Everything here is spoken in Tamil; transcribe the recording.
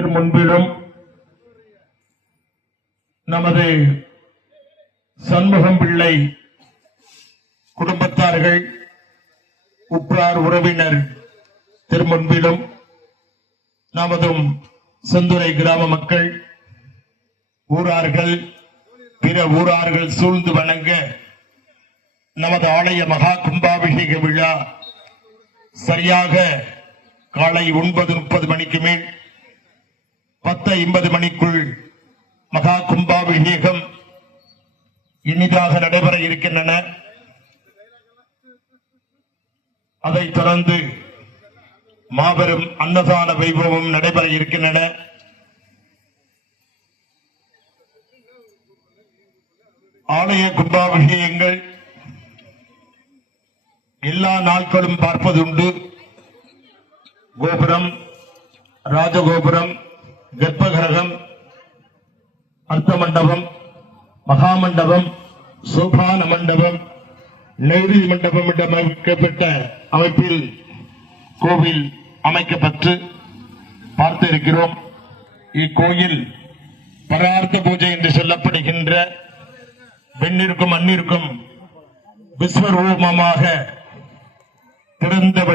திருமுன்பிலும் நமது சண்முகம் பிள்ளை குடும்பத்தார்கள் உற்றார் உறவினர் திருமுன்பிலும் நமதும் செந்துரை கிராம மக்கள் ஊரார்கள் பிற ஊரார்கள் சூழ்ந்து வணங்க நமது ஆலய மகா கும்பாபிஷேக விழா சரியாக காலை ஒன்பது முப்பது மணிக்கு மேல் பத்து ஐம்பது மணிக்குள் மகா கும்பாபிஷேகம் இனிதாக நடைபெற இருக்கின்றன. அதைத் தொடர்ந்து மாபெரும் அன்னதான வைபவம் நடைபெற இருக்கின்றன. ஆலய கும்பாபிஷேகங்கள் எல்லா நாட்களும் பார்ப்பதுண்டு. கோபுரம் ராஜகோபுரம் கர்ப்பகிரகம் அர்த்த மண்டபம் மகாமண்டபம் சோபான மண்டபம் நெருதி மண்டபம் என்று அமைக்கப்பட்ட அமைப்பில் கோவில் அமைக்கப்பட்டு பார்த்து இருக்கிறோம். இக்கோயில் பரார்த்த பூஜை என்று சொல்லப்படுகின்ற பெண்ணிற்கும் மண்ணிற்கும் விஸ்வரூபமாக திறந்த